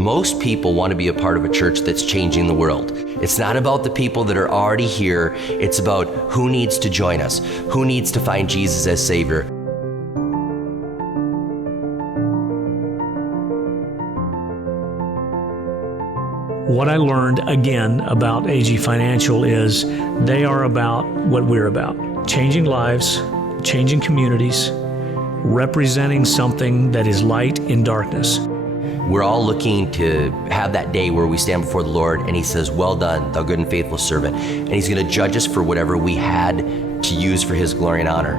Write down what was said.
Most people want to be a part of a church that's changing the world. It's not about the people that are already here. It's about who needs to join us, who needs to find Jesus as Savior. What I learned again about AG Financial is they are about what we're about: changing lives, changing communities, representing something that is light in darkness. We're all looking to have that day where we stand before the Lord and He says, "Well done, thou good and faithful servant." And He's going to judge us for whatever we had to use for His glory and honor.